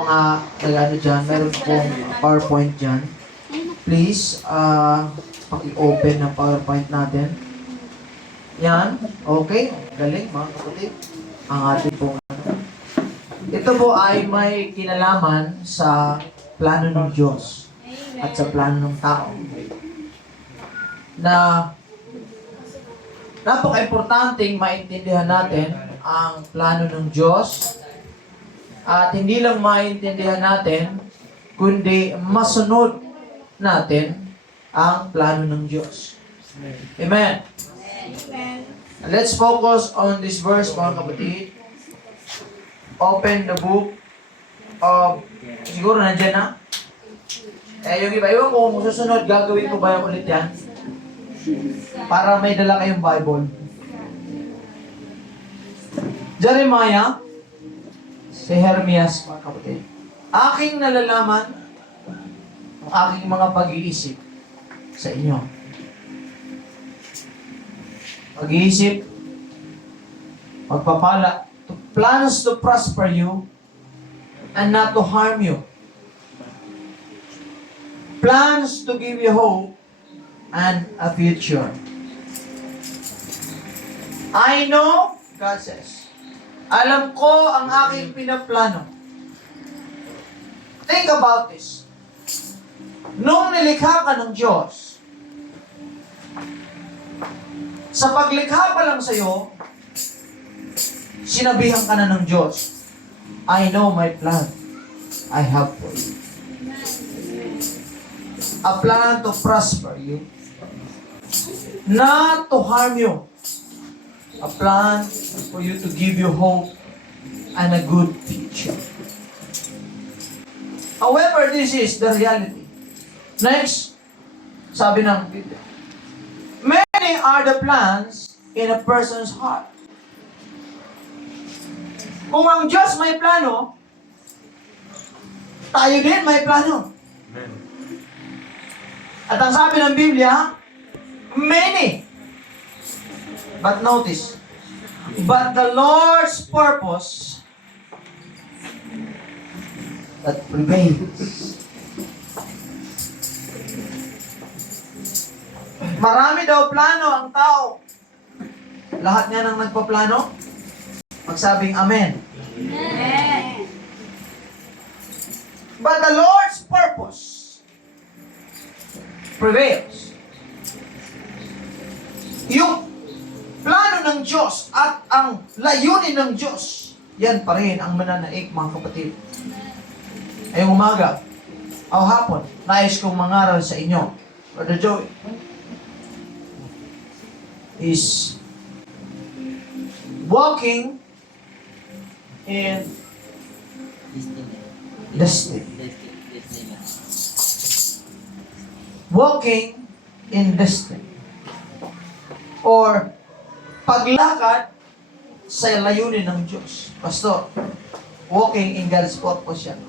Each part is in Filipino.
Mga nag-ano dyan, meron pong PowerPoint dyan. Please, paki-open ng PowerPoint natin. Yan. Okay. Galing, mga kapatid. Ang ating pong ito po ay may kinalaman sa plano ng Diyos at sa plano ng tao. Na napaka-importanting maintindihan natin ang plano ng Diyos at hindi lang maintindihan natin, kundi masunod natin ang plano ng Diyos. Amen. Amen. Let's focus on this verse, mga kapatid. Open the book of, siguro nandiyan na? Yung iba, iwan ko kung susunod, gagawin ko ba yung ulit yan? Para may dala kayong Bible. Jeremiah, si Jeremias, mga kapatid. Aking nalalaman, ang aking mga pag-iisip sa inyo. Pag-iisip, magpapala, plans to prosper you and not to harm you. Plans to give you hope and a future. I know, God says, alam ko ang aking pinaplano. Think about this. Nung nilikha ka ng Diyos, sa paglikha pa lang sa'yo, sinabihan ka na ng Diyos, I know my plan I have for you. A plan to prosper you, not to harm you. A plan for you to give you hope and a good future. However, this is the reality. Next, sabi ng Biblia, many are the plans in a person's heart. Kung ang Diyos may plano, tayo din may plano. Amen. At ang sabi ng Biblia, many. But notice, but the Lord's purpose that prevails. Marami daw plano ang tao. Lahat nga nang nagpaplano, magsabing Amen. Amen. But the Lord's purpose prevails. Yung plano ng Diyos at ang layunin ng Diyos, yan pa rin ang mananaig, mga kapatid. Ngayong umaga, o hapon, nais kong mangaral sa inyo. Brother Joey, is walking in destiny. Walking in destiny. Or paglakad sa layunin ng Diyos. Pastor, walking in God's purpose yan.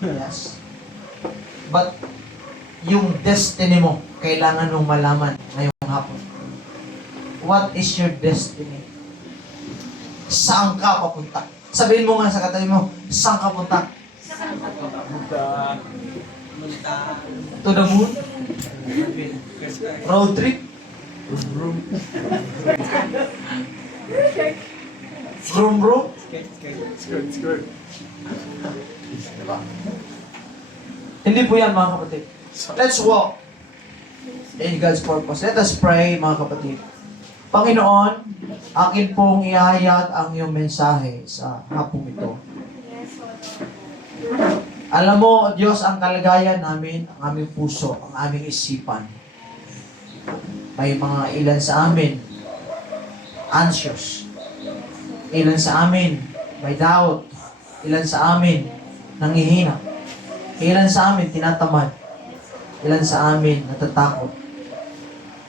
Yes. But yung destiny mo, kailangan mong malaman ngayong hapon. What is your destiny? Saan ka papunta? Sabihin mo nga sa katabi mo, saan ka punta? To the moon? Road trip? Vroom vroom? Skirt. Diba? Hindi po yan, mga kapatid. Let's walk in God's purpose. Let us pray, mga kapatid. Panginoon, akin pong ihahayag ang iyong mensahe sa hapong ito. Alam mo, Diyos, ang kalagayan namin, ang aming puso, ang aming isipan. May mga ilan sa amin, anxious. Ilan sa amin, may doubt. Ilan sa amin, nanghihina. Ilan sa amin, tinatamad. Ilan sa amin, natatakot.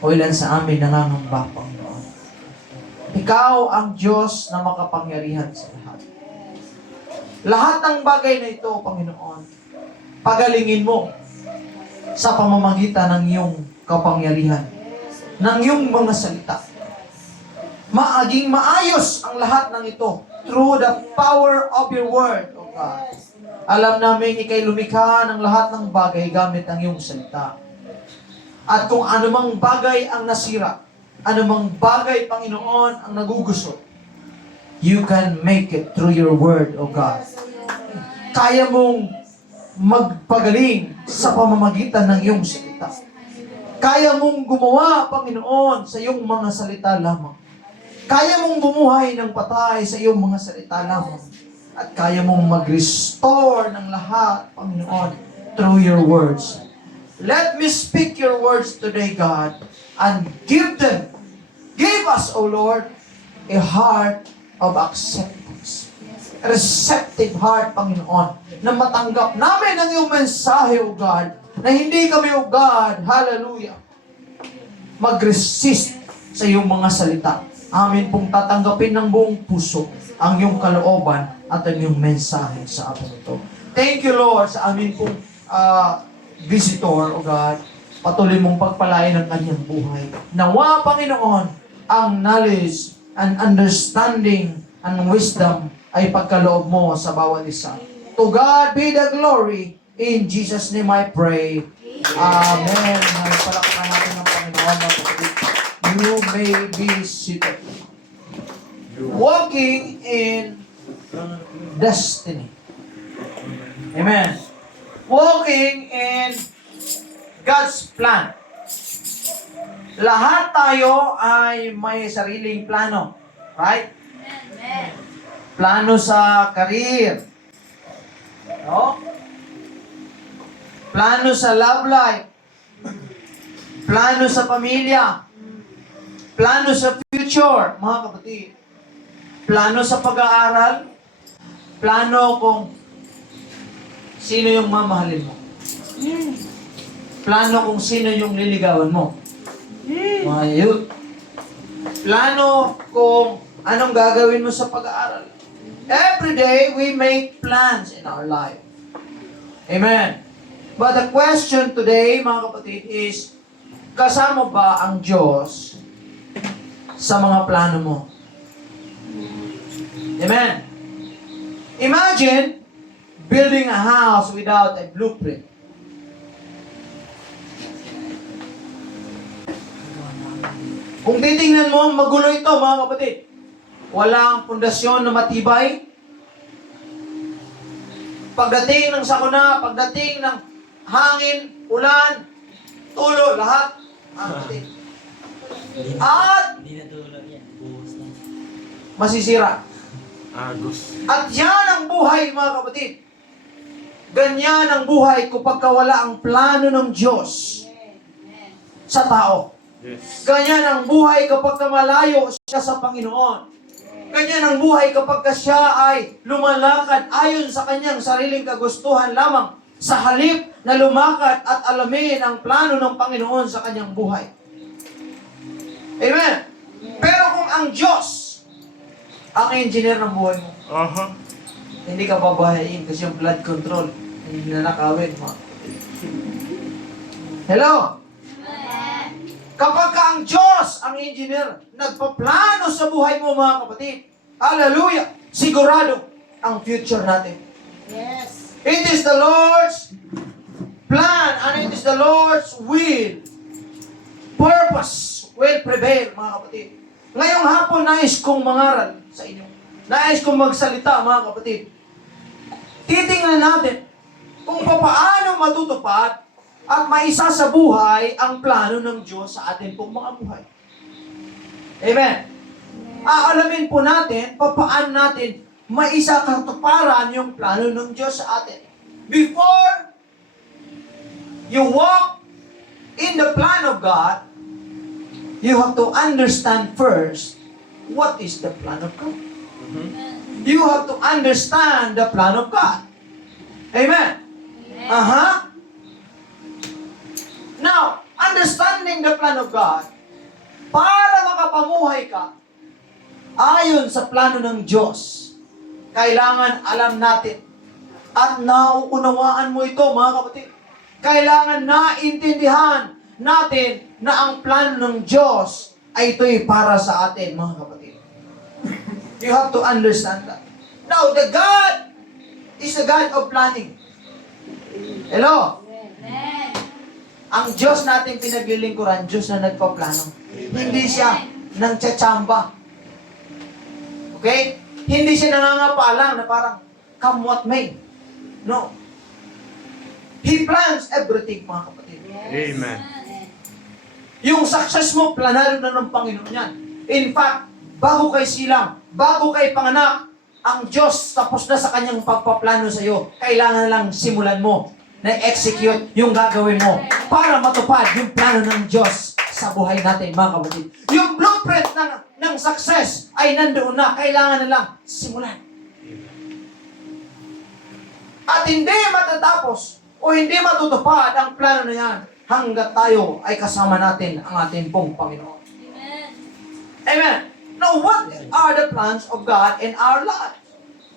O ilan sa amin, nangangamba, Panginoon. Ikaw ang Diyos na makapangyarihan sa lahat. Lahat ng bagay na ito, Panginoon, pagalingin mo sa pamamagitan ng iyong kapangyarihan, ng iyong mga salita. Maging maayos ang lahat ng ito through the power of your word, O God. Alam namin ikay lumikha ng lahat ng bagay gamit ang iyong salita. At kung anumang bagay ang nasira, anumang bagay, Panginoon, ang nagugusot, you can make it through your word, O God. Kaya mong magpagaling sa pamamagitan ng iyong salita. Kaya mong gumawa, Panginoon, sa iyong mga salita lamang. Kaya mong bumuhay ng patay sa iyong mga salita lamang. At kaya mong mag-restore ng lahat, Panginoon, through your words. Let me speak your words today, God, and give us, O Lord, a heart of acceptance. A receptive heart, Panginoon, na matanggap namin ang iyong mensahe, O God, na hindi kami, O God, hallelujah, mag-resist sa iyong mga salita. Amin pong tatanggapin ng buong puso ang iyong kalooban at ang iyong mensahe sa atin ito. Thank you, Lord, sa amin pong visitor, O God. Patuloy mong pagpalain ang kanyang buhay. Nawa, Panginoon, ang knowledge and understanding and wisdom ay pagkaloob mo sa bawat isa. To God be the glory. In Jesus' name I pray. Amen. Palakpakan natin ng Panginoon. You may be seated. Walking in destiny. Amen. Walking in God's plan. Lahat tayo ay may sariling plano. Right? Plano sa career. No? Plano sa love life. Plano sa pamilya. Plano sa future, mga kapatid. Plano sa pag-aaral. Plano kung sino yung mamahalin mo. Plano kung sino yung liligawan mo. Mga youth. Plano kung anong gagawin mo sa pag-aaral. Every day, we make plans in our life. Amen. But the question today, mga kapatid, is, kasama ba ang Diyos sa mga plano mo? Amen. Imagine building a house without a blueprint. Kung titingnan mo, magulo ito, mga kapatid. Walang pundasyon na matibay. Pagdating ng sakuna, pagdating ng hangin, ulan, tulo, lahat. Mga kapatid. At masisira. Agos. At yan ang buhay, mga kapatid. Ganyan ang buhay kapag wala ang plano ng Diyos sa tao. Yes. Ganyan ang buhay kapag malayo siya sa Panginoon. Ganyan ang buhay kapag siya ay lumalakad ayon sa kanyang sariling kagustuhan lamang sa halip na lumakad at alamin ang plano ng Panginoon sa kanyang buhay. Amen. Pero kung ang Diyos ang engineer ng buhay mo, Aha. hindi ka babahayin kasi yung blood control, hindi na nakawin mo. Hello? Kapag ka ang Diyos ang engineer, nagpaplano sa buhay mo, mga kapatid, hallelujah, sigurado ang future natin. Yes. It is the Lord's plan and it is the Lord's will. Purpose will prevail, mga kapatid. Ngayong hapon, nais kong mangaral sa inyo. Nais kong magsalita, mga kapatid. Titingnan natin kung paano matutupad at maisa sa buhay ang plano ng Diyos sa atin pong mga buhay. Amen. Aalamin po natin paano natin maisa katuparan yung plano ng Diyos sa atin. Before you walk in the plan of God, you have to understand first what is the plan of God. You have to understand the plan of God. Amen. Now, understanding the plan of God, para makapamuhay ka ayon sa plano ng Diyos, kailangan alam natin at nauunawaan mo ito, mga kapatid. Kailangan naintindihan natin na ang plano ng Diyos ay ito'y para sa atin, mga kapatid. You have to understand that. Now, the God is a God of planning. Hello? Amen. Ang Diyos natin pinaglilingkuran, Diyos na nagpaplano. Hindi siya nang tsatsamba. Okay? Hindi siya nangangapalang na parang, come what may. No. He plans everything, mga kapatid. Amen. Yung success mo, planado na ng Panginoon yan. In fact, bago kay silang, bago kay panganak, ang Diyos tapos na sa kanyang pagpaplano sa iyo. Kailangan lang simulan mo na execute yung gagawin mo para matupad yung plano ng Diyos sa buhay natin, mga kapatid. Yung blueprint ng success ay nandoon na. Kailangan na lang simulan. At hindi matatapos o hindi matutupad ang plano na yan hanggat tayo ay kasama natin ang ating pong Panginoon. Amen. Amen. Now, what are the plans of God in our lives?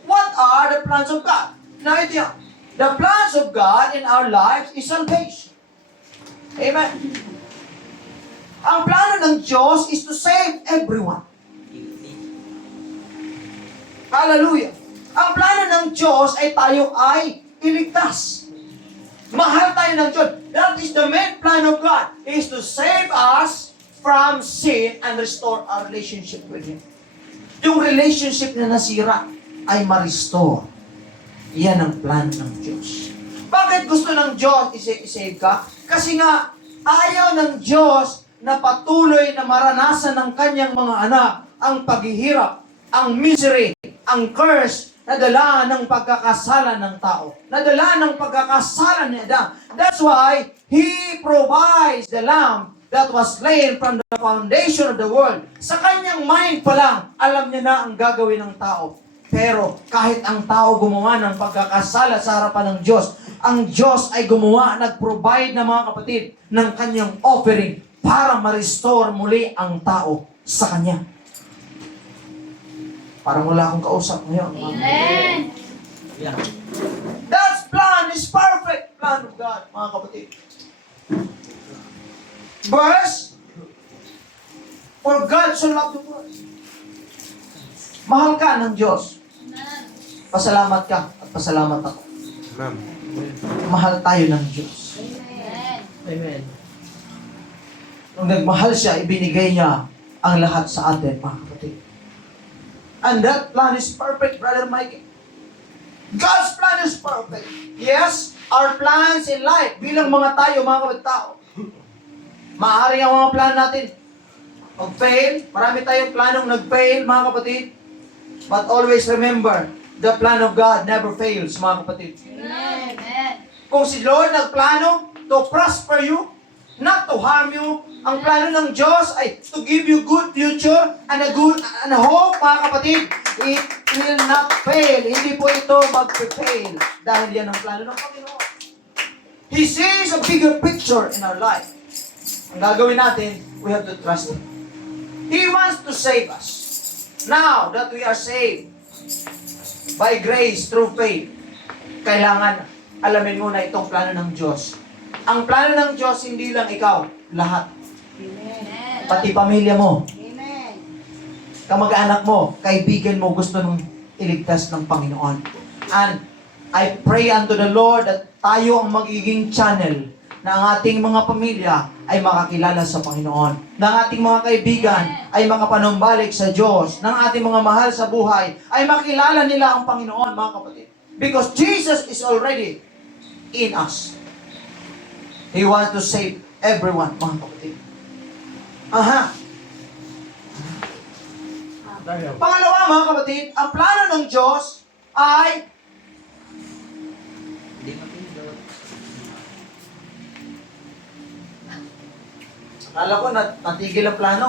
What are the plans of God? Now, ito yan. The plans of God in our lives is salvation. Amen. Ang plano ng Diyos is to save everyone. Hallelujah. Ang plano ng Diyos ay tayo ay iligtas. Mahal tayo ng Diyos. That is the main plan of God, is to save us from sin and restore our relationship with Him. Yung relationship na nasira ay ma-restore. Yan ang plan ng Diyos. Bakit gusto ng Diyos i-save ka? Kasi nga, ayaw ng Diyos na patuloy na maranasan ng kanyang mga anak ang paghihirap, ang misery, ang curse, nadala ng pagkakasala ng tao. Nadala ng pagkakasala ni Adam. That's why He provides the lamb that was slain from the foundation of the world. Sa kanyang mind pa lang, alam niya na ang gagawin ng tao. Pero kahit ang tao gumawa ng pagkakasala sa harapan ng Diyos, ang Diyos ay gumawa, nag-provide na mga kapatid ng kanyang offering para ma-restore muli ang tao sa Kanya. Parang wala akong kausap ngayon. Amen. That plan is perfect plan of God, mga kapatid. Verse, for God so loved the world. Mahal ka ng Diyos. Amen. Pasalamat ka at pasalamat ako. Amen. Mahal tayo ng Diyos. Amen. Amen. Nung nagmahal siya, ibinigay niya ang lahat sa atin, mga kapatid. And that plan is perfect, Brother Mike. God's plan is perfect. Yes, our plans in life, bilang mga tayo, mga kapatid tao, maaaring ang mga plan natin mag-fail. Marami tayong planong nag-fail, mga kapatid. But always remember, the plan of God never fails, mga kapatid. Amen. Kung si Lord nagplano to prosper you, not to harm you, ang plano ng Diyos ay to give you good future and a good and a hope, mga kapatid. It will not fail. Hindi po ito mag-fail dahil yan ang plano ng Panginoon. He sees a bigger picture in our life. Ang gagawin natin, we have to trust Him. He wants to save us. Now that we are saved by grace through faith, kailangan alamin mo na itong plano ng Diyos. Ang plano ng Diyos, hindi lang ikaw, lahat. Amen. Pati pamilya mo, Amen. kamag-anak mo, kaibigan mo, gusto nung iligtas ng Panginoon. And I pray unto the Lord that tayo ang magiging channel na ang ating mga pamilya ay makakilala sa Panginoon. Na ang ating mga kaibigan ay makapanumbalik sa Diyos. Na ang ating mga mahal sa buhay ay makilala nila ang Panginoon, mga kapatid. Because Jesus is already in us. He wants to save everyone, mga kapatid. Aha. Pangalawa, mga kapatid, ang plano ng Diyos ay akala ko natigil ang plano.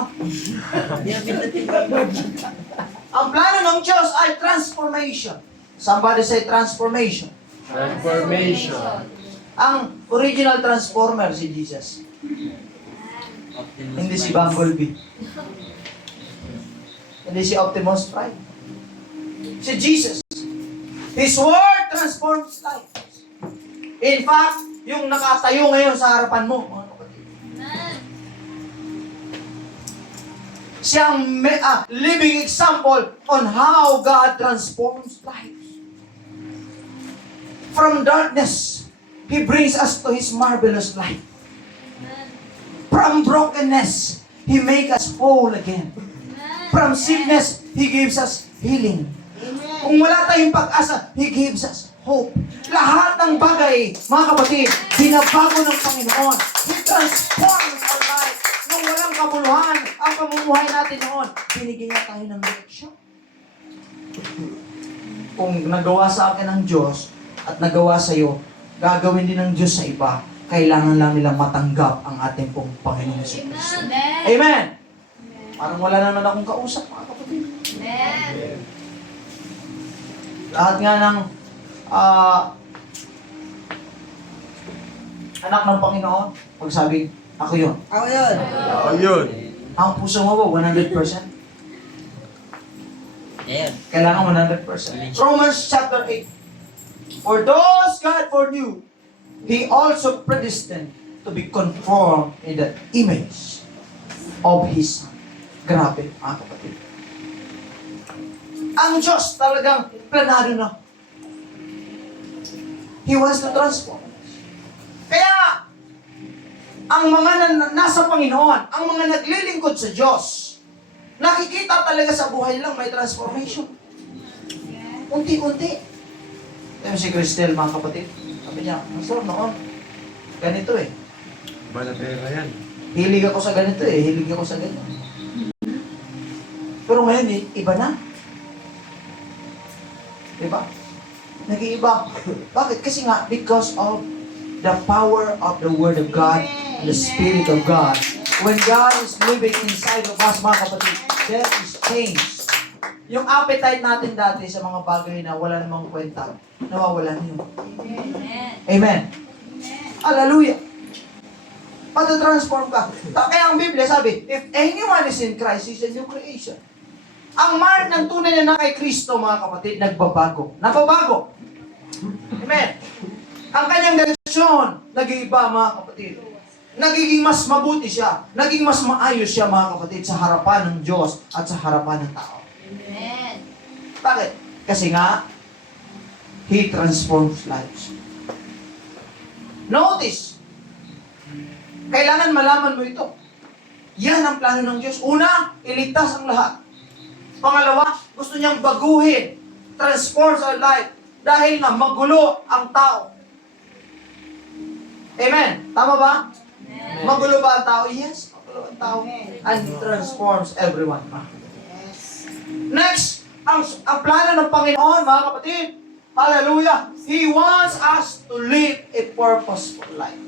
Ang plano ng Diyos ay transformation. Somebody say transformation. Transformation. Ang original transformer si Jesus. Hindi si Bumblebee. Hindi si Optimus Prime. Si Jesus. His word transforms lives. In fact, yung nakatayo ngayon sa harapan mo, mga kapatid, Amen. siyang living example on how God transforms lives. From darkness, He brings us to His marvelous light. From brokenness, He makes us whole again. From sickness, He gives us healing. Kung wala tayong pag-asa, He gives us hope. Lahat ng bagay, mga kapatid, binabago ng Panginoon. He transforms our life. Nung walang kabuluhan, ang pamumuhay natin noon, binigyan niya tayo ng direksyon. Kung nagawa sa akin ng Diyos at nagawa sa iyo, gagawin din ng Diyos sa iba. Kailangan lang nilang matanggap ang ating pong Panginoon sa Kristo. Amen! Parang wala naman akong kausap, mga kapatid. Amen. Lahat nga ng anak ng Panginoon, magsabi, ako yun. Ayun. Ang puso mo ba, 100%? Ayan. Kailangan 100%. Romans chapter 8. For those God foreknew, He also predestined to be conformed in the image of His Son. Grabe, mga kapatid. Ang Diyos talagang planado na. He wants to transform. Kaya, ang mga nasa Panginoon, ang mga naglilingkod sa Diyos, nakikita talaga sa buhay lang may transformation. Unti-unti. Kaya si Cristel, mga kapatid, sabi niya, Pastor, noon, ganito eh. Balatera yan. Hilig ako sa ganito eh, hilig ako sa ganito. Pero ngayon, iba na. Diba? Nag-iiba. Bakit? Kasi nga, because of the power of the Word of God and the Spirit of God. When God is living inside of us, mga kapatid, there is change. Yung appetite natin dati sa mga bagay na wala namang kwenta, nawawala na yun. Amen. Hallelujah. Pag-transform ka. Kaya ang Biblia sabi, if anyone is in Christ, he's a new creation. Ang mark ng tunay na kay Kristo, mga kapatid, nagbabago. Nababago. Amen. Ang kanyang direksyon, nag-iiba, mga kapatid. Nagiging mas mabuti siya. Naging mas maayos siya, mga kapatid, sa harapan ng Diyos at sa harapan ng tao. Amen. Bakit? Kasi nga, He transforms lives. Notice, kailangan malaman mo ito. Yan ang plano ng Diyos. Una, iligtas ang lahat. Pangalawa, gusto niyang baguhin, transforms our life, dahil nga magulo ang tao. Amen? Tama ba? Amen. Magulo ba ang tao? Yes, magulo ang tao. And He transforms everyone. Next, ang plano ng Panginoon, mga kapatid, hallelujah, He wants us to live a purposeful life.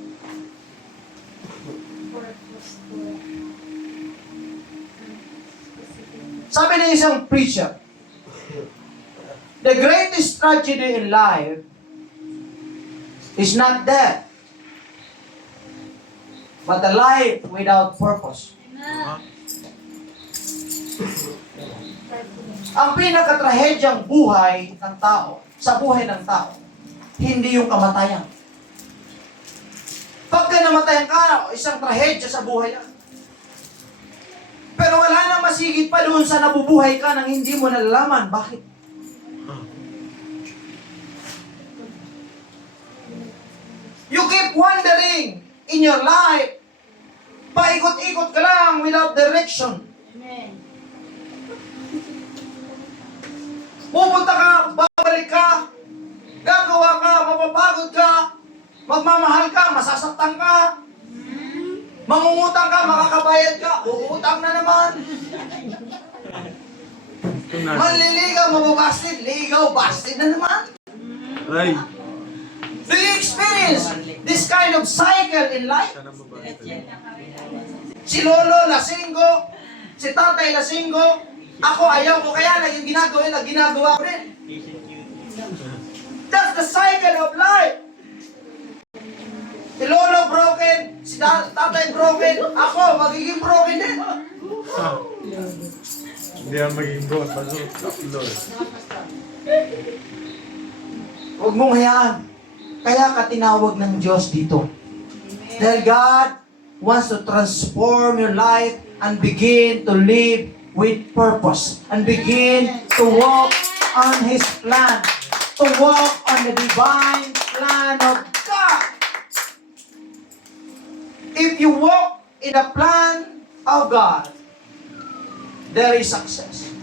Sabi ng isang preacher, the greatest tragedy in life is not death, but a life without purpose. Ang pinakatrahedyang buhay ng tao, sa buhay ng tao, hindi yung kamatayan. Pagka namatayan ka, isang trahedya sa buhay yan. Pero wala nang masigit pa doon sa nabubuhay ka nang hindi mo nalalaman. Bakit? You keep wandering in your life. Paikot-ikot ka lang without direction. Amen. Pupunta ka, babalik ka, gagawa ka, mapapagod ka, magmamahal ka, masasaktan ka, mangungutang ka, makakabayad ka, uutang na naman. Manliligaw, mababasted, ligaw, busted na naman. Ay. Do you experience this kind of cycle in life? Si Lolo, lasinggo, si Tatay, lasinggo, ako ayaw ko kaya naging ginagawa ko rin. That's the cycle of life. Si Lolo broken, si Tatay broken, ako magiging broken din. Hindi yan maging broad. Lord. Huwag mong hayaan. Kaya ka tinawag ng Diyos dito. Dahil God wants to transform your life and begin to live with purpose and begin to walk on His plan. to walk on the divine plan of God. If you walk in the plan of God, there is success.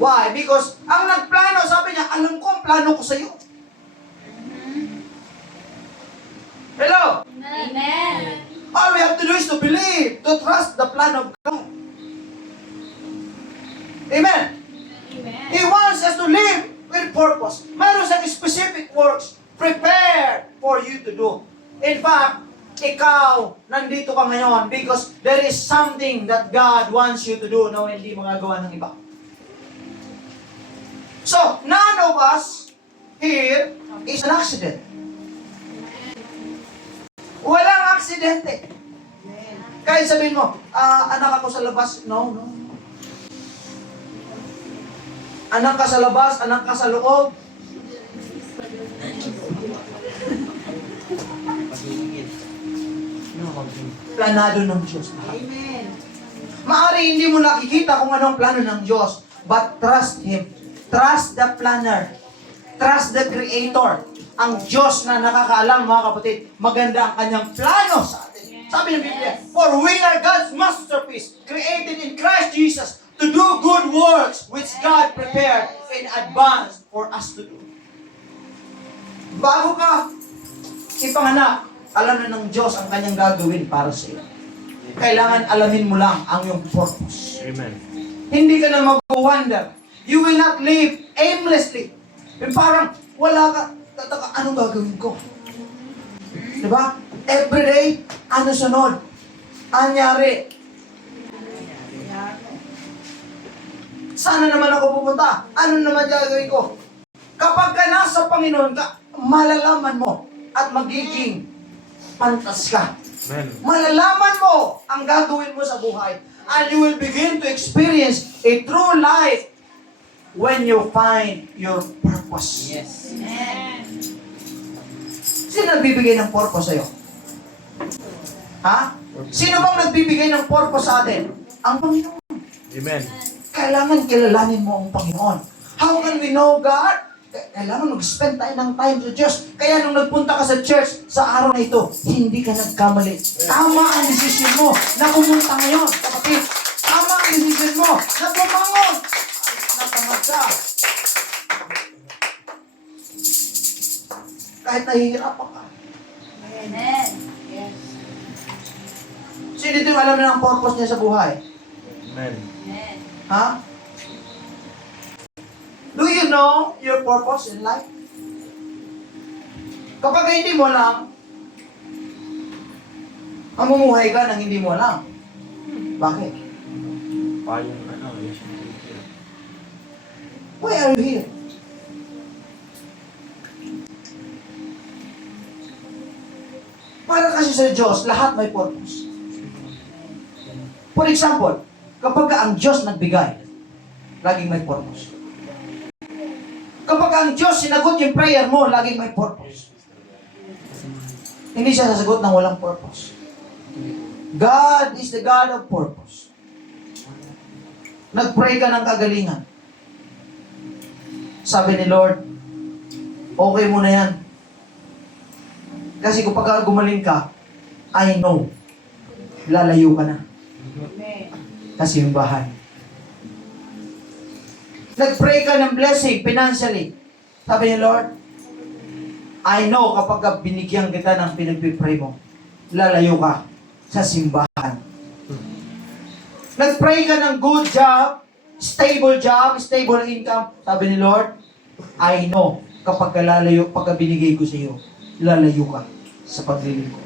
Why? Because ang nagplano, sabi niya, alam ko ang plano ko sa iyo. Hello? Amen. All we have to do is to believe, to trust the plan of God. Amen? Amen. He wants us to live with purpose. Mayroon siyang specific works prepared for you to do. In fact, ikaw, nandito ka ngayon because there is something that God wants you to do na hindi magagawa ng iba. So, none of us here is an accident. Walang aksidente. Kahit sabihin mo, anak ako sa labas. No. Anak ka sa labas, anak ka sa loob. Planado ng Diyos. Amen. Maari hindi mo nakikita kung anong plano ng Diyos, but trust Him. Trust the planner. Trust the Creator. Ang Diyos na nakakaalam, mga kapatid, maganda ang kanyang plano sa atin. Sabi ng Biblia, for we are God's masterpiece, created in Christ Jesus to do good works which God prepared in advance for us to do. Bago ka ipanganak, alam na ng Diyos ang kanyang gagawin para sa iyo. Kailangan alamin mo lang ang iyong purpose. Amen. Hindi ka na mag-wonder. You will not live aimlessly. Yung parang wala ka, tataka, anong gagawin ko? Diba? Every day, ano sunod? Anyari? Sana naman ako pupunta? Ano naman gagawin ko? Kapag ka nasa Panginoon ka, malalaman mo at magiging pantas ka. Amen. Malalaman mo ang gagawin mo sa buhay. And you will begin to experience a true life when you find your purpose. Yes. Amen. Sino nagbibigay ng purpose sa'yo? Ha? Sino bang nagbibigay ng purpose sa atin? Ang Panginoon. Amen. Kailangan kilalanin mo ang Panginoon. How can we know God? Kailangan mag-spend tayo ng time sa Diyos. Kaya nung nagpunta ka sa church sa araw na ito, hindi ka nagkamali. Tama ang desisyon mo na pumunta ngayon, kapatid. Tama ang desisyon mo na bumangon. Natamad ka. Kahit nahihirapan ka. Amen. Yes. Sino dito yung alam na ang purpose niya sa buhay? Amen. Amen. Ha? Do you know your purpose in life? Kapag hindi mo alam, mamumuhay ka nang hindi mo alam. Bakit? Payong Why are you here? Para kasi sa Diyos, lahat may purpose. For example, kapag ang Diyos nagbigay, laging may purpose. Kapag ang Diyos sinagot yung prayer mo, laging may purpose. Hindi siya sasagot ng walang purpose. God is the God of purpose. Nag-pray ka ng kagalingan. Sabi ni Lord, okay mo na yan. Kasi kapag gumaling ka, I know, lalayo ka na. Amen. Kasi yung bahay. Nag-pray ka ng blessing financially. Sabi ni Lord, I know kapag binigyan kita ng pinagpipray mo, lalayo ka sa simbahan. Nag-pray ka ng good job, stable income. Sabi ni Lord, I know kapag lalayo, pagka binigay ko sa iyo, lalayo ka sa paglilingkod.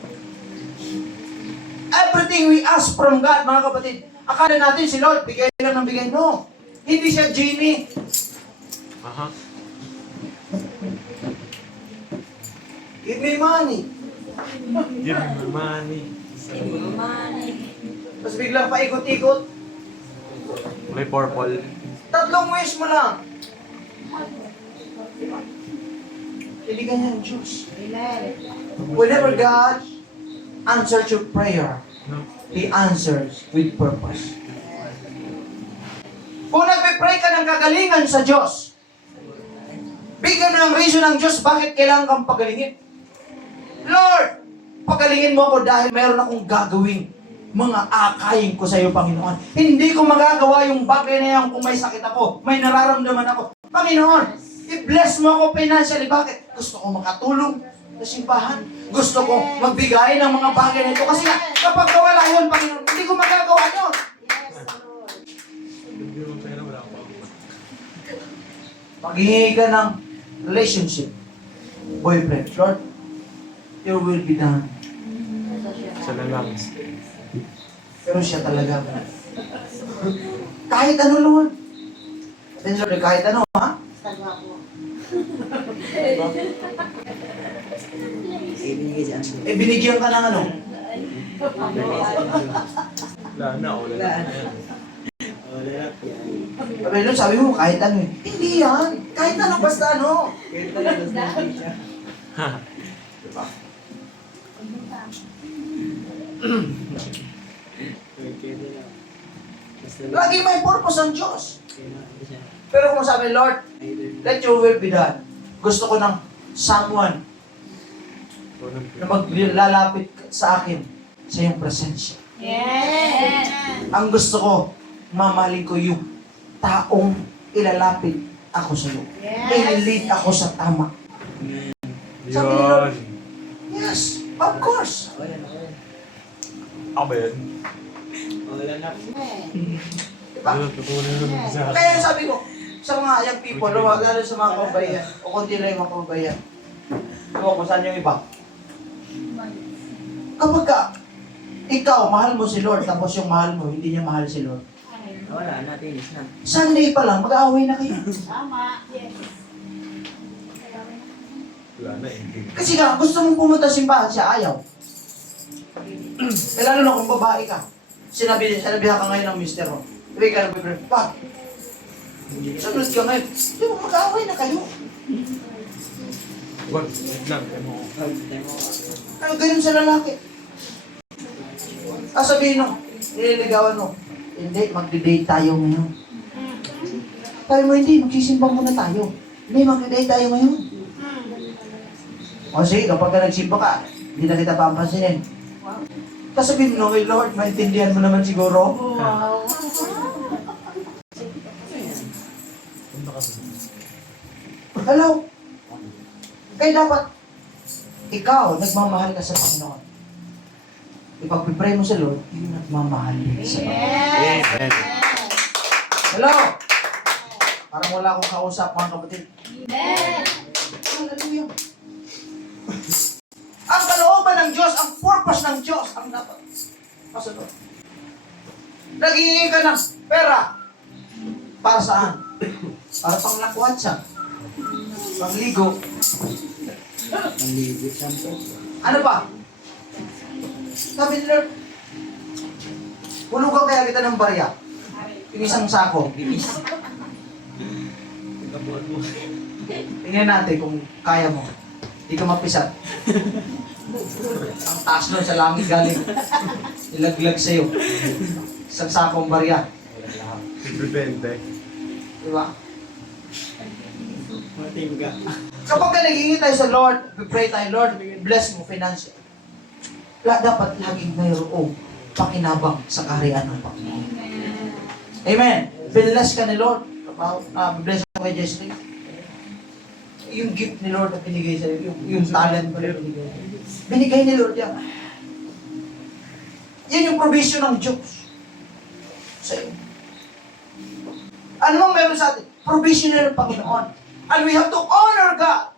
Everything we ask from God, mga kapatid, akala natin si Lord, bigay lang ng bigay. No. Hindi siya genie. Aha. Give me money. Give me money. Money. Tapos biglang paikot-ikot. May purple. 3 wish mo lang. Hindi ganyan ang Diyos. Amen. Whenever God answers your prayer, No. He answers with purpose. Kung nagpe-pray ka ng kagalingan sa Diyos, Bigyan ng reason ng Diyos bakit kailangan kang pagalingin. Lord, pagalingin mo ako dahil mayroon akong gagawing mga akayin ko sa iyo, Panginoon. Hindi ko magagawa yung bagay na yan kung may sakit ako, may nararamdaman ako. Panginoon, i-bless mo ako financially. Bakit? Gusto ko makatulong sa simbahan. Gusto ko magbigay ng mga bagay na ito. Kasi nga, kapag wala yun, Panginoon, hindi ko magagawa yun. Yes, Lord. Hindi mo pera, wala ako. Maghingi ka ng relationship. Boyfriend, Lord, your will be done. Sa lang. Pero siya talaga. Kahit ano, Lord. Then, Lord, kahit ano, ha? Tagwa po. Eh, binigyan ka ng ano? Wala na, wala na. Sabi, Lord, sabi mo, kahit ano eh. Hindi yan. Kahit ano, basta ano. Diba? Lagi may purpose ang Diyos. Pero kung sabi, Lord, let your will be done. Gusto ko ng someone na maglalapit sa akin sa iyong presensya. Yes. Ang gusto ko, mamahalin ko yung taong ilalapit ako sa iyo. Yes. I-lead ako sa tama. Sabi ni Lord, Yun. yes, of course. Ako ba yun? Diba? Totoo na yun sa akin. Kaya sabi ko, sa mga young people, lalo sa mga kababayan, o konti lang yung mga kababayan, diba kung saan yung iba? Kapag ka, ikaw, mahal mo si Lord, tapos yung mahal mo, hindi niya mahal si Lord. Wala na, tinis na. Sunday pa lang, mag-aaway na kayo. Tama. Yes. Wala na eh. Kasi nga, gusto mong pumunta sa simbahan, siya ayaw. Eh, lalo na kung babae ka. Sinabihan ka ngayon ng mister mo. Sabi ka na, boyfriend, pa, sunod ka ngayon. Di ba, mag-aaway na kayo. Wag, wait lang. Emo. Ano ganyan sa lalaki? Sabihin no, nililigawan mo, hindi, magdi-date tayo ngayon. Sabi mo, hindi, magsisimba muna tayo. Hindi, magdi-date tayo ngayon. O sige, kapag ka nagsimba ka, hindi na kita papansinin. Sabihin mo, okay Lord, maintindihan mo naman siguro. Wow. Punta ka sa Hello? Kaya dapat, ikaw, nagmamahal ka sa Panginoon. Ipag-pray mo sa Lord, yung nagmamahal din sa Panginoon. Yes. Amen. Hello? Parang wala akong kausap, mga kapatid. Amen. Hallelujah. Ang kalooban ng Diyos, ang purpose ng Diyos, ang dapat. Kasunod. Naghihingi ka ng pera. Para saan? Para pang lakwatsa. Pangligo. Manlibit sampo. Ano pa? Sabi ni Lord, hulugan kaya kita ng barya. Yung isang sako. Tingnan natin kung kaya mo. Hindi ka mapisat. Ang taas nun sa langit galing. Ilaglag sa'yo. Isang sakong barya. Depende. Diba? Matim ka. Kapag ka naghingi tayo sa Lord, pray tayo, Lord, bless mo financial. Dapat laging mayroong pakinabang sa kaharian ng Panginoon. Amen. Bless ka ni Lord. Bless ka kay Jesslyn. Yung gift ni Lord na binigay sa'yo, yung talent mo na binigay. Binigay ni Lord yan. Yan yung provision ng Diyos sa iyo. Ano bang meron sa atin? Provision ng Panginoon. And we have to honor God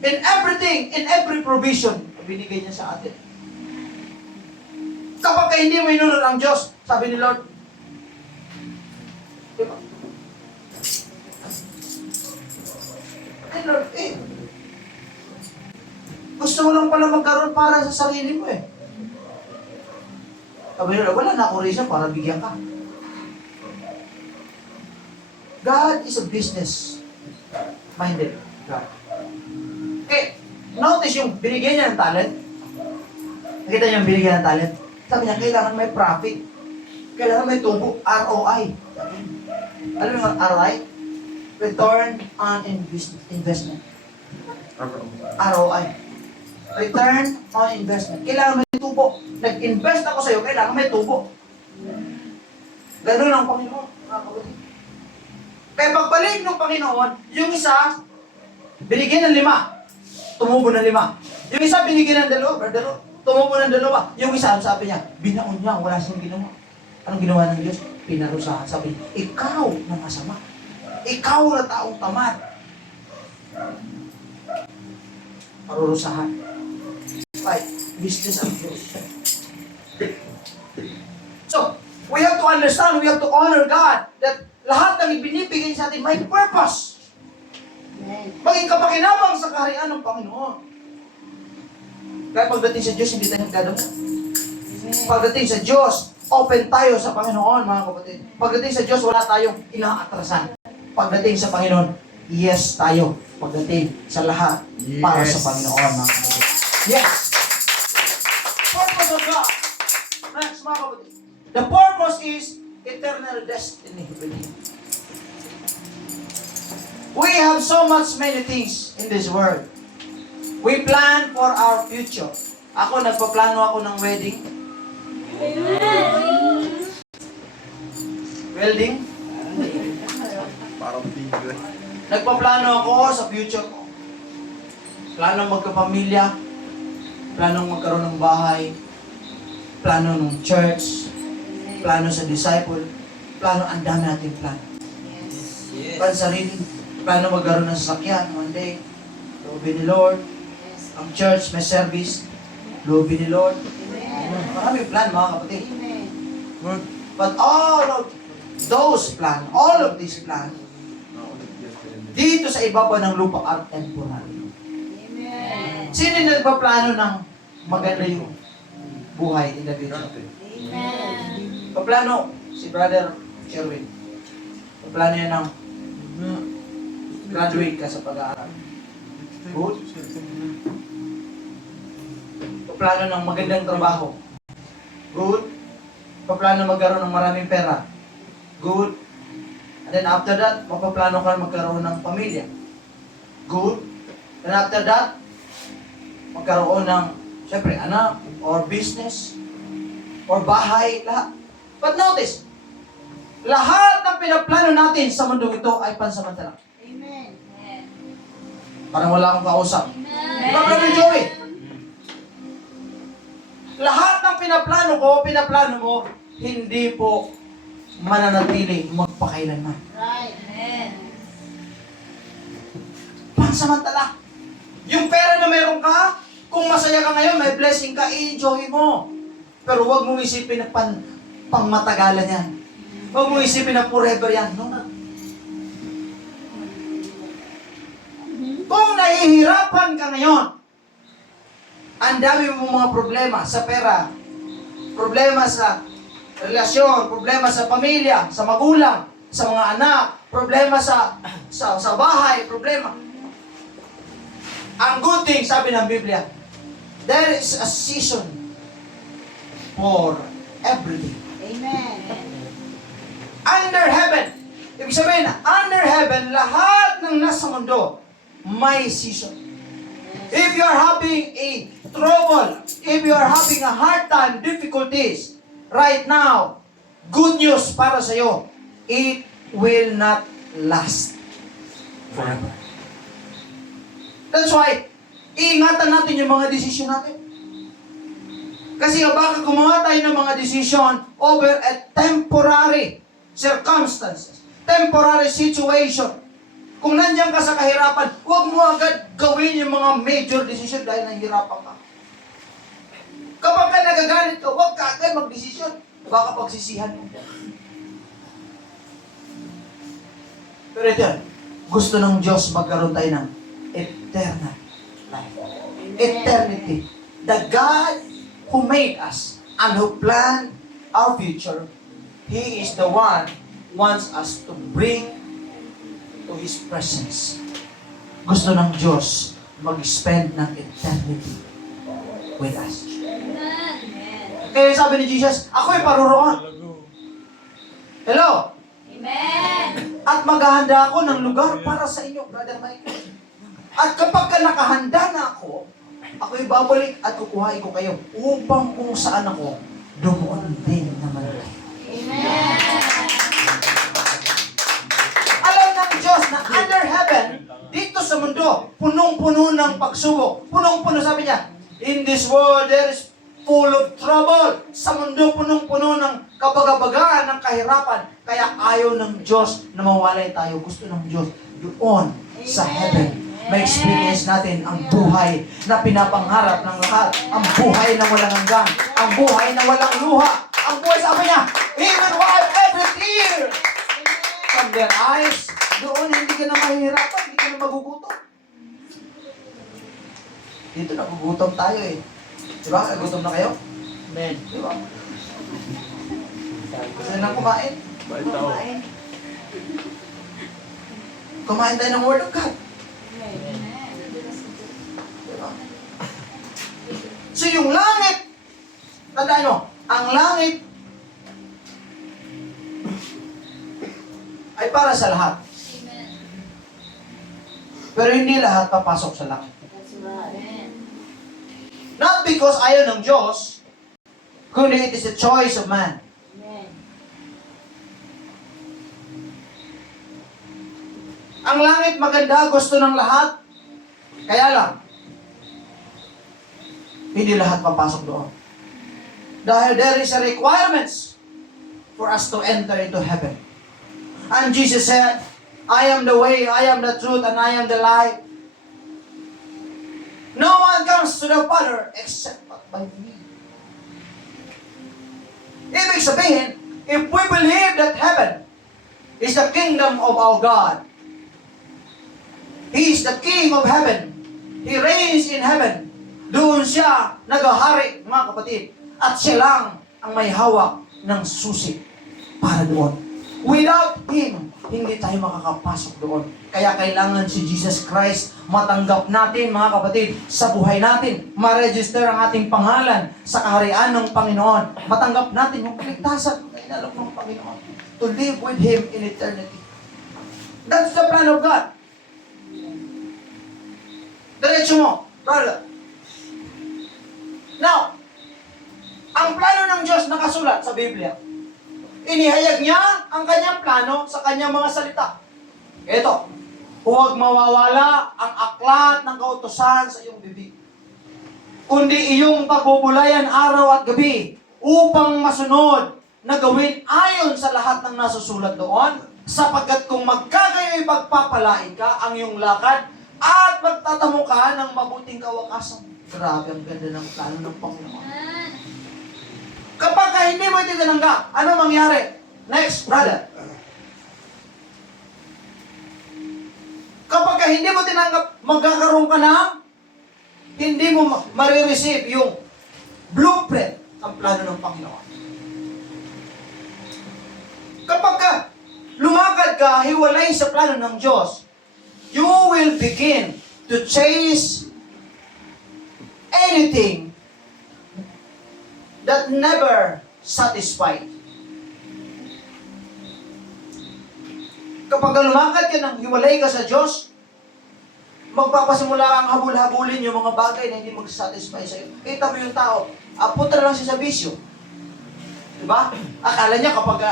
in everything, in every provision na binigay niya sa atin. Kapag hindi mo inunod ang Diyos, sabi ni Lord, diba? Lord, gusto mo lang pala magkaroon para sa sarili mo eh. Sabi nila, wala na ako reason para bigyan ka. God is a business-minded God. Okay, notice yung binigyan niya ng talent. Nakita niyo yung binigyan ng talent? Sabi niya, kailangan may profit. Kailangan may tubo, ROI. Alam mo yung ROI? Return on investment. ROI. Return on investment. Kailangan may tubo. Nag-invest ako sa'yo, kailangan may tubo. Ganun ang Panginoon. Mga kapatid. Kaya pagbalik ng Panginoon, yung isa, binigyan ng 5. Tumubo ng 5. Yung isa, binigyan ng 2. Tumubo ng 2. Yung isa, sabi niya, binaon niya, wala siyang ginawa. Anong ginawa ng Diyos? Pinarusahan. Sabi niya, ikaw na masama. Ikaw na taong tamad. Parurusahan. Right. Business ang Diyos. So, we have to understand, we have to honor God that lahat ng ibinibigay sa atin may purpose. Maging kapakinabang sa kaharian ng Panginoon. Kaya pagdating sa Diyos, hindi tayo nagdadamo. Pagdating sa Diyos, open tayo sa Panginoon, mga kapatid. Pagdating sa Diyos, wala tayong inaatrasan. Pagdating sa Panginoon, yes tayo. Pagdating sa lahat, para sa Panginoon, mga kapatid. Yes! Purpose of God. Next, mga kapatid. The purpose is eternal destiny. We have so much many things in this world. We plan for our future. Ako, nagpaplano ako ng wedding. Welding? Parang tigre. Nagpaplano ako sa future ko. Plano magkapamilya. Plano magkaroon ng bahay. Plano ng church. Plano sa disciple. Plano, ang dami natin plano. Plano sarili. Plano magkaroon ng sasakyan one day. Loobin ni Lord. Ang church may service. Loobin ni Lord. Maraming plan, mga kapatid. Good. But all of those plan, all of these plan, dito sa ibaba ng lupa are temporary. Sino yung nagpaplano ng maganda yung buhay in the future? Paplano, si Brother Sherwin. Paplano yan ng graduate ka sa pag-aaral. Good. Paplano ng magandang trabaho. Good. Paplano magkaroon ng maraming pera. Good. And then after that, mapaplano ka magkaroon ng pamilya. Good. And after that, magkaroon ng, syempre, anak, or business, or bahay, lahat. But notice, lahat ng pinaplano natin sa mundong ito ay pansamantala. Parang wala akong kausap. Brother Joey, lahat ng pinaplano mo, hindi po mananatili magpakailanman. Pansamantala. Yung pera na meron ka, kung masaya ka ngayon, may blessing ka, i-enjoy mo. Pero huwag mong isipin na pangmatagalan yan. Huwag mong isipin na forever yan. No, no. Kung nahihirapan ka ngayon, ang dami mong mga problema sa pera, problema sa relasyon, problema sa pamilya, sa magulang, sa mga anak, problema sa bahay, problema. Ang good thing, sabi ng Biblia, there is a season for everything. Under heaven, ibig sabihin, under heaven, lahat ng nasa mundo, may season. If you are having a trouble, if you are having a hard time, difficulties, right now, good news para sa iyo, it will not last forever. That's why, iingatan natin yung mga desisyon natin. Kasi baka gumawa tayo ng mga desisyon over a temporary circumstances, temporary situation. Kung nandiyan ka sa kahirapan, huwag mo agad gawin yung mga major decision dahil nahihirapan ka. Kapag ka nagagalit ka, huwag ka agad mag-desisyon. Baka pagsisihan mo. Pero ito, gusto ng Diyos magkaroon tayo ng eternal life. Eternity. The God who made us and who planned our future, He is the one who wants us to bring to His presence. Gusto ng Diyos mag-spend ng eternity with us. Kaya sabi ni Jesus, ako'y paroroon. Hello? Amen. At maghahanda ako ng lugar para sa inyo, Brother Mike. At kapag ka nakahanda na ako, ako'y babalik at kukuhain ko kayo upang kung saan ako, doon din naman kayo. Alam ng Diyos na under heaven, dito sa mundo, punong-puno ng pagsubok. Punong-puno, sabi niya, in this world there is full of trouble. Sa mundo, punong-puno ng kabagabagaan, ng kahirapan. Kaya ayaw ng Diyos na mawalay tayo. Gusto ng Diyos doon sa heaven. May experience natin ang buhay na pinapangarap ng lahat. Ang buhay na walang hanggan. Ang buhay na walang luha. Ang buhay, sabi niya, even wipe every tear from their eyes. Doon hindi ka na mahihirapan, hindi ka na magugutom. Dito nagugutom tayo eh. Diba? Nagutom na kayo? Amen. Diba? Gusto nang kumain? Bait ako. Kumain tayo ng Word of God. Diba? So yung langit, tandaan nyo, ang langit ay para sa lahat. Pero hindi lahat papasok sa langit. Not because ayaw ng Diyos, kundi it is a choice of man. Ang langit maganda, gusto ng lahat. Kaya lang, hindi lahat papasok doon. Dahil there is a requirements for us to enter into heaven. And Jesus said, I am the way, I am the truth, and I am the life. No one comes to the Father except by me. Ibig sabihin, if we believe that heaven is the kingdom of our God, He is the King of heaven. He reigns in heaven. Doon siya naghahari, mga kapatid. At siya lang ang may hawak ng susi para doon. Without Him, hindi tayo makakapasok doon. Kaya kailangan si Jesus Christ matanggap natin, mga kapatid, sa buhay natin. Ma-register ang ating pangalan sa kaharian ng Panginoon. Matanggap natin yung kaligtasan na inalok ng Panginoon. To live with Him in eternity. That's the plan of God. Diretso mo, brother. Now, ang plano ng Diyos nakasulat sa Biblia. Inihayag niya ang kanyang plano sa kanyang mga salita. Ito, huwag mawawala ang aklat ng kautusan sa iyong bibig, kundi iyong pagbubulayan araw at gabi upang masunod na gawin ayon sa lahat ng nasusulat doon, sapagkat kung magkagayo'y pagpapalain ka ang iyong lakad at magtatamo ka ng mabuting kawakasan. Grabe ang ganda ng plano ng Panginoon. Kapag hindi mo ito tinanggap, ano mangyari? Next, brother. Kapag hindi mo tinanggap, magkakaroon ka ng hindi mo marireceive yung blueprint ng plano ng Panginoon. Kapag lumakad ka, hiwalay sa plano ng Diyos, you will begin to chase anything that never satisfied. Kapag lumakad ka ng hiwalay ka sa Diyos, magpapasimula kang habul-habulin yung mga bagay na hindi mag-satisfy sa'yo. Kita mo yung tao, punta na lang siya sa bisyo. Diba? Akala niya kapag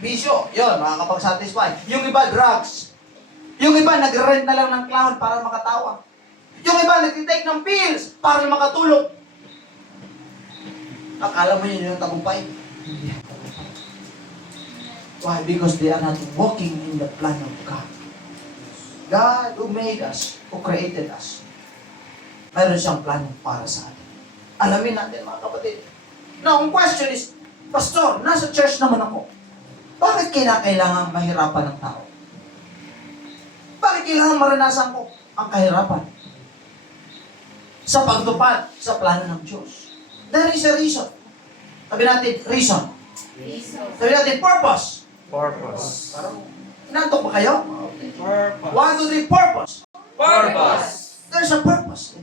bisyo, yun, makakapag-satisfy. Yung iba, drugs. Yung iba, nag-rent na lang ng clown para makatawa. Yung iba, nag-take ng pills para makatulog. Akala mo yun yung tagumpay? Why? Because they are not walking in the plan of God. God who made us, who created us, mayroon siyang plano para sa atin. Alamin natin, mga kapatid. Now, ang question is, Pastor, nasa church naman ako. Bakit kailangan mahirapan ng tao? Bakit kailangan maranasan ko ang kahirapan? Sa pagtupad sa plano ng Diyos. There is a reason. Sabi natin, reason. Sabi natin, purpose. Purpose. Parang, inantok ba kayo? Purpose. 1, 2, 3, purpose. Purpose. There's a purpose.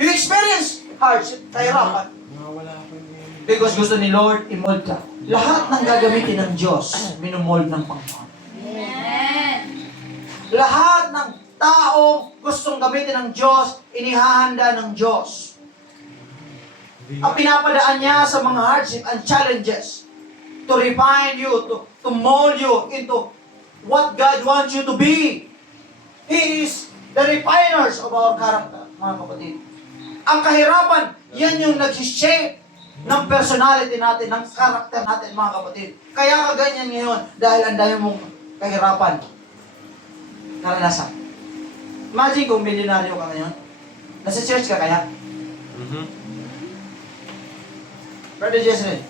You experience hardship, kahirapan. Nawala ko yun. Because gusto ni Lord, i-mold ka. Lahat ng gagamitin ng Diyos, minumold ng Panginoon. Lahat ng taong gustong gamitin ng Diyos, inihahanda ng Diyos. Ang pinapadaan niya sa mga hardship and challenges to refine you, to mold you into what God wants you to be. He is the refiners of our character, mga kapatid. Ang kahirapan, yan yung nag-shape ng personality natin, ng character natin, mga kapatid. Kaya ka ganyan ngayon dahil ang dami mong kahirapan. Naranasan. Imagine kung milyonaryo ka ngayon. Nasa church ka kaya? Brother Jezreel,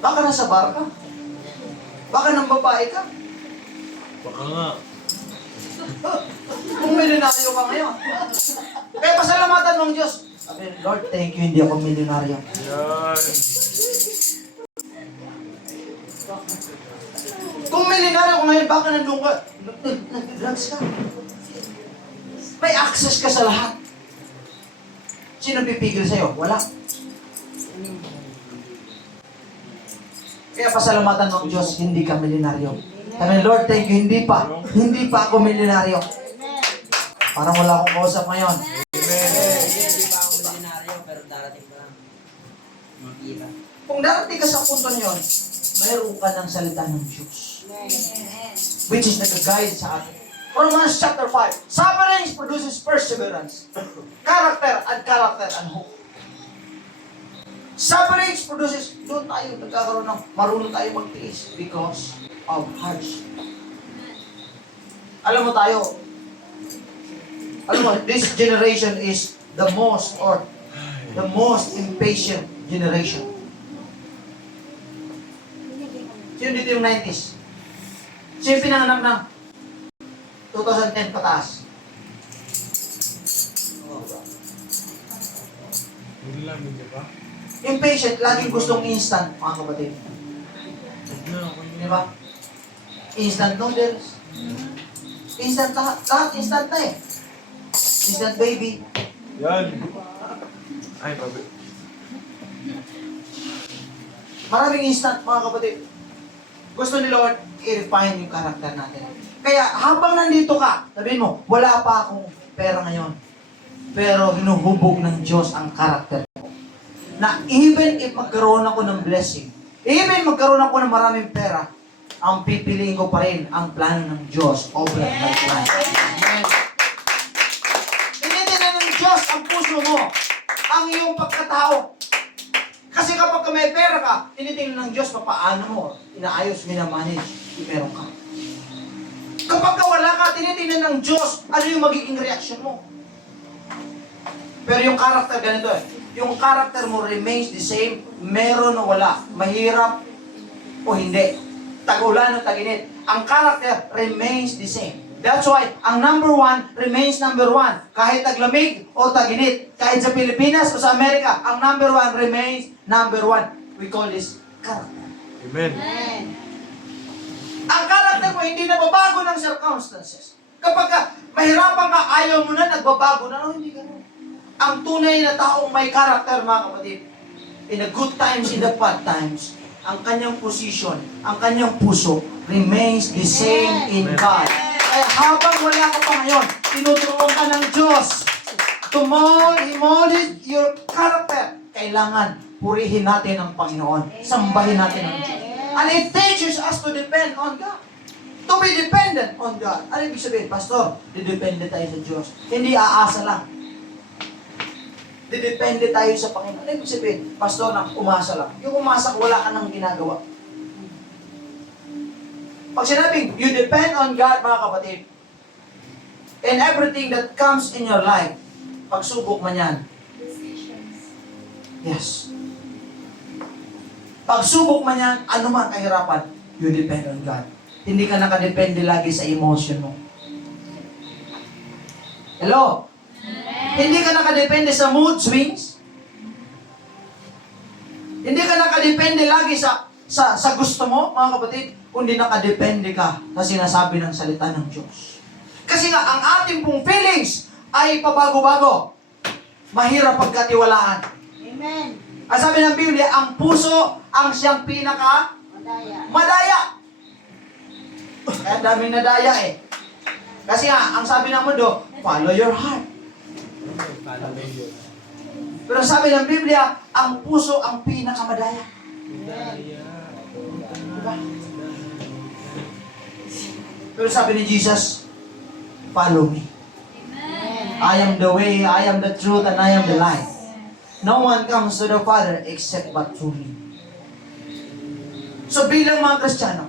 baka nasa bar ka? Baka ng babae ka? Baka nga. Kung milyonaryo ka ngayon. Kaya pasalamatan mong Diyos. Sabi, Lord, thank you, hindi ako milyonaryo. Yan. Kung milyonaryo ka ngayon, baka nandun ka, nag-drugs ka. May access ka sa lahat. Sino pipigil sa'yo? Wala. Kaya pasalamatan mong Diyos, hindi ka milyonaryo. Sabi, Lord, thank you, hindi pa ako milyonaryo. Parang wala akong kausap ngayon. Hindi pa ako milyonaryo, pero darating pa lang. Makita. Kung darating ka sa punto niyon, mayroon ka ng salita ng Diyos. Which is nag-guide sa atin. Romans chapter 5. Suffering produces perseverance, character and hope. Suffering produces, doon tayo nagkakaroon ng marunong tayo magtiis because of hardship. Alam mo, this generation is the most impatient generation. Sino dito yung 90s? Sino yung pinanganak ng 2010 pataas? Hindi lang, hindi ba? Impatient, laging gustong instant, mga kapatid. Di ba? Instant noodles. Instant lahat. Lahat instant na eh. Instant baby. Yan. Ay, pabi. Maraming instant, mga kapatid. Gusto ni Lord, i-refine yung karakter natin. Kaya habang nandito ka, sabihin mo, wala pa akong pera ngayon. Pero hinuhubog ng Diyos ang karakter ko. Na even if magkaroon ako ng blessing, even magkaroon ako ng maraming pera, ang pipiliin ko pa rin ang plano ng Diyos over my life. Tinitingnan ng Diyos ang puso mo, ang iyong pagkatao. Kasi kapag may pera ka, tinitingnan ng Diyos paano mo, inaayos, minamanage, meron ka. Kapag wala ka, tinitingnan ng Diyos, ano yung magiging reaction mo. Pero yung character ganito eh. Yung character mo remains the same, meron o wala, mahirap o hindi, tag-ulan o tag-init. Ang character remains the same. That's why, ang number one remains number one. Kahit taglamig o tag-init, kahit sa Pilipinas o sa Amerika, ang number one remains number one. We call this character. Amen. Ang character mo hindi nababago ng circumstances. Kapag mahirapan ka, ayaw mo na, nagbabago na, hindi ganun. Ang tunay na taong may character, mga kapatid, in the good times, in the bad times, ang kanyang position, ang kanyang puso, remains the same in God. Kaya habang wala ka pa ngayon, tinuturuan ka ng Diyos to mold your character. Kailangan purihin natin ang Panginoon. Sambahin natin ang Diyos. And it teaches us to depend on God. To be dependent on God. Ano ibig sabihin? Pastor, didepende tayo sa Diyos. Hindi aasa lang. Didepende tayo sa Panginoon. Ano ibig sabihin? Pastor, umasa lang. Yung umasa, wala ka nang ginagawa. Pag sinabing, you depend on God, mga kapatid, and everything that comes in your life, pagsubok man yan. Yes. Pagsubok man yan, ano man kahirapan, you depend on God. Hindi ka nakadepende lagi sa emotion mo. Hello? Hindi ka nakadepende sa mood swings. Hindi ka nakadepende lagi sa gusto mo, mga kapatid, kundi nakadepende ka sa sinasabi ng salita ng Diyos. Kasi nga, ang ating pong feelings ay pabago-bago. Mahirap pagkatiwalaan. Amen. Ang sabi ng Biblia, ang puso ang siyang Madaya. madaya. Kaya daming nadaya eh. Kasi nga, ang sabi ng mundo, follow your heart. Kala mo yun. Pero sabi ng Biblia, ang puso ang pinakamadaya. Diba? Pero sabi ni Jesus, follow me. I am the way, I am the truth, and I am the life. No one comes to the Father except but through me. So bilang mga Kristiyano,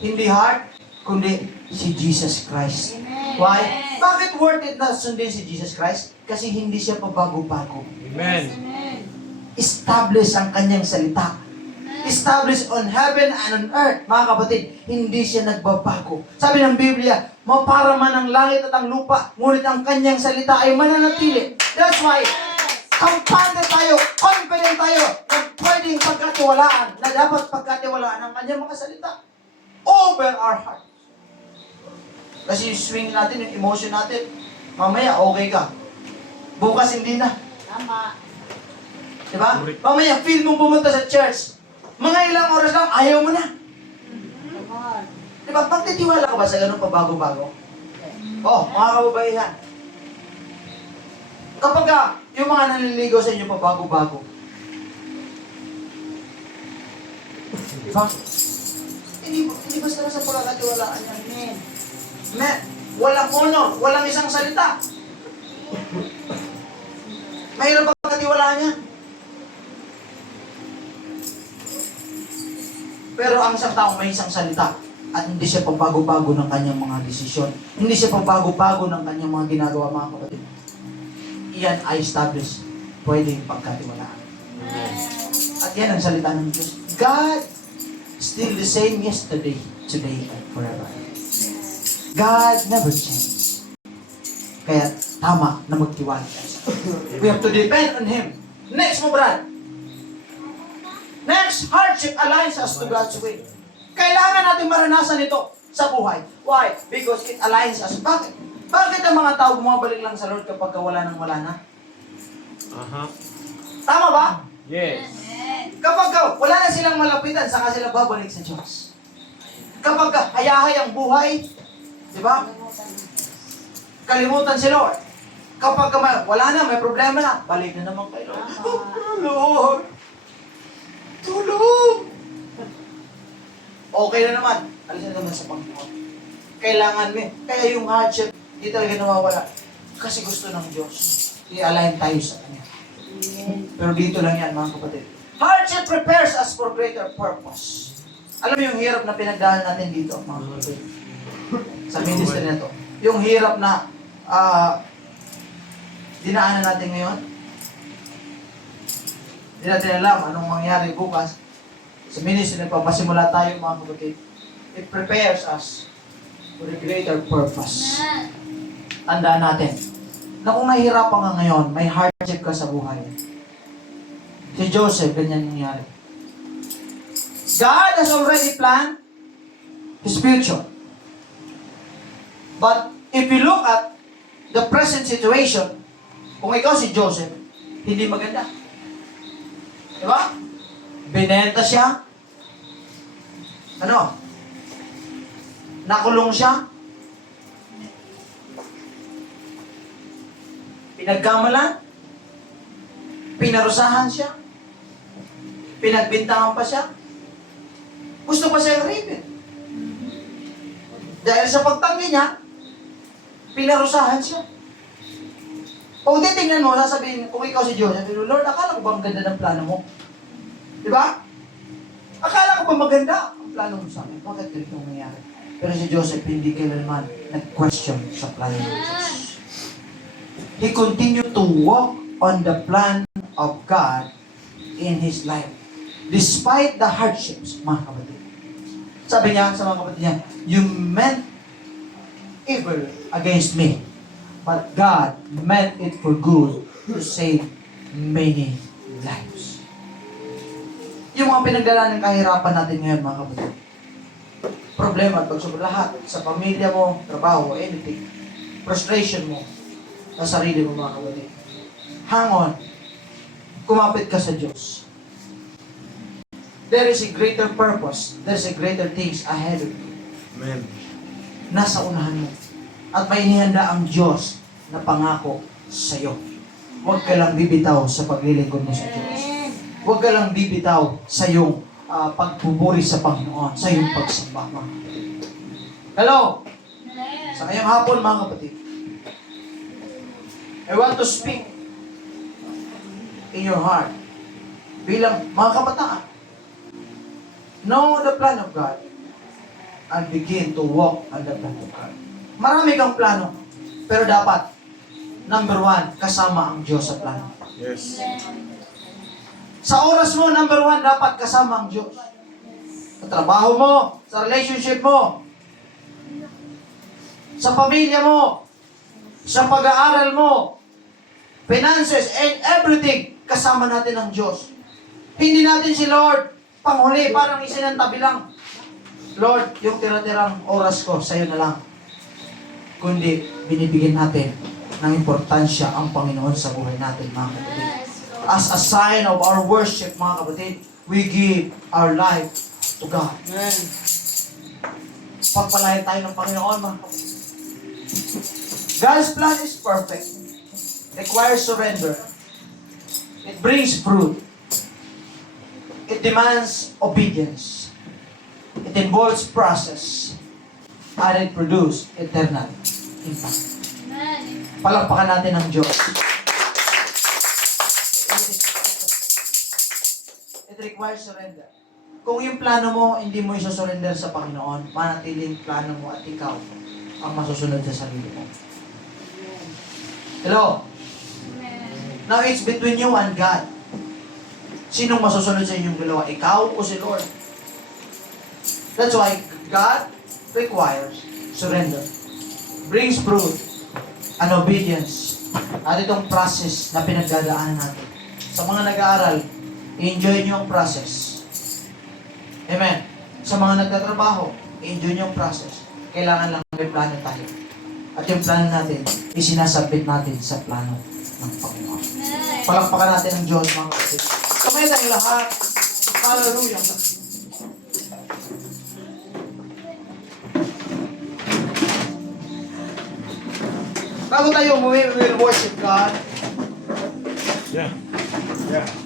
hindi heart, kundi si Jesus Christ. Why? Bakit worth it na sundin si Jesus Christ? Kasi hindi siya pabago-bago. Amen. Establish ang kanyang salita. Establish on heaven and on earth. Mga kapatid, hindi siya nagbabago. Sabi ng Biblia, mapara man ang langit at ang lupa, ngunit ang kanyang salita ay mananatili. That's why, kampante tayo, confident tayo, na pwedeng pagkatiwalaan, na dapat pagkatiwalaan ang kanyang mga salita. Over our heart. Kasi swing natin, yung emotion natin, mamaya okay ka. Bukas hindi na. Tama. Diba? Mamaya, feel mo pumunta sa church. Mga ilang oras lang, ayaw mo na. Tama. Diba? Pagtitiwala ka ba sa ganun pabago-bago? Oh, mga kababaihan. Kapag yung mga nanliligaw sa inyo pabago-bago. Diba? Hindi basta sa pagkakatiwalaan yan. Walang honor, walang isang salita. Mahirap pagkakatiwalaan yan. Pero ang isang tao may isang salita at hindi siya pagbago-bago ng kanyang mga desisyon. Hindi siya pagbago-bago ng kanyang mga ginagawa, mga kapatid. Iyan ay established. Pwedeng pagkatiwalaan. At yan ang salita ng Diyos. God still the same yesterday, today, and forever. God never changes. Kaya tama na magtiwala tayo. We have to depend on Him. Next mo, Brad. Next, hardship aligns us to God's way. Kailangan natin maranasan ito sa buhay. Why? Because it aligns us. Bakit? Bakit ang mga tao bumabalik lang sa Lord kapag wala nang wala na? Aha. Tama ba? Yes. Kapag wala na silang malapitan, saka sila babalik sa Diyos. Kapag hayahay ang buhay, di ba? Kalimutan si Lord. Kapag wala na, may problema na, balik na naman kay Lord. Oh, Lord! Tulong! Okay na naman. Alisin na naman sa Panginoon. Kailangan mo. Kaya yung hardship, di talaga nawawala. Kasi gusto ng Diyos. I-align tayo sa Kanya. Pero dito lang yan, mga kapatid. Hardship prepares us for greater purpose. Alam mo yung hirap na pinagdaan natin dito, mga kapatid? Sa ministry na to. Yung hirap na dinaanan natin ngayon. Hindi natin alam anong mangyari bukas. Sa ministry na papasimula tayo, mga kapatid. It prepares us for a greater purpose. Tandaan natin na kung nahihirapan ka ngayon, may hardship ka sa buhay. Si Joseph, ganyan nangyari. God has already planned His future. But if you look at the present situation, kung ikaw si Joseph, hindi maganda. Diba? Binenta siya. Ano? Nakulong siya. Pinagkamalan. Pinarusahan siya. Pinagbintangan pa siya. Gusto pa siyang rapin. Dahil sa pagtanggi niya, pinarusahan siya. Kung titingnan mo, sasabihin, kung ikaw si Joseph, Lord, akala ko ba ang ganda ng plano mo? Di ba? Akala ko ba maganda ang plano mo sa akin? Bakit ganito nangyari? Pero si Joseph, hindi kailanman nag-question sa plano ng Diyos. He continued to walk on the plan of God in his life. Despite the hardships, mga kapatid. Sabi niya sa mga kapatid niya, you meant evil against me, but God meant it for good to save many lives. Yung mga pinagdala ng kahirapan natin ngayon, mga kapatid. Problema at pagsubok lahat sa pamilya mo, trabaho, anything. Frustration mo sa sarili mo, mga kapatid. Hang on. Kumapit ka sa Diyos. There is a greater purpose. There is a greater things ahead of you. Amen. Nasa unahan mo. At may inihanda ang Diyos na pangako sa iyo. Huwag ka lang bibitaw sa paglilingkod mo sa Diyos. Huwag ka lang bibitaw sa iyong pagpupuri sa Panginoon, sa iyong pagsamba, mga kapatid. Hello! Sa ngayong hapon, mga kapatid, I want to speak in your heart bilang mga kabataan. Know the plan of God and begin to walk on the plan of God. Marami kang plano, pero dapat, number 1, kasama ang Diyos sa plano. Yes. Sa oras mo, number 1, dapat kasama ang Diyos. Sa trabaho mo, sa relationship mo, sa pamilya mo, sa pag-aaral mo, finances, and everything, kasama natin ang Diyos. Hindi natin si Lord panghuli, parang isinantabi lang. Lord, yung tira-tirang oras ko, sa'yo na lang. Kundi, binibigyan natin ng importansya ang Panginoon sa buhay natin, mga kapatid. As a sign of our worship, mga kapatid, we give our life to God. Amen. Pagpalain tayo ng Panginoon, mga kapatid. God's plan is perfect. Requires surrender. It brings fruit. It demands obedience. It involves process. And it produces eternal impact. Palakpakan natin ang Diyos. It requires surrender. Kung yung plano mo, hindi mo isusurrender sa Panginoon, manatiling plano mo at ikaw ang masusunod sa sarili mo. Hello? Now it's between you and God. Sinong masusunod sa inyong dalawa? Ikaw o si Lord? That's why God requires surrender. Brings fruit and obedience. At itong process na pinagdadaanan natin. Sa mga nag-aaral, enjoy niyo ang process. Amen. Sa mga nagtatrabaho, enjoy niyo ang process. Kailangan lang may plano tayo. At yung plano natin, isinasabit natin sa plano ng Panginoon. Palakpakan natin ang Diyos, mga kapatid. Kamay tayong lahat. Hallelujah. Bago tayo umuwi, we will worship God. Yeah. Yeah.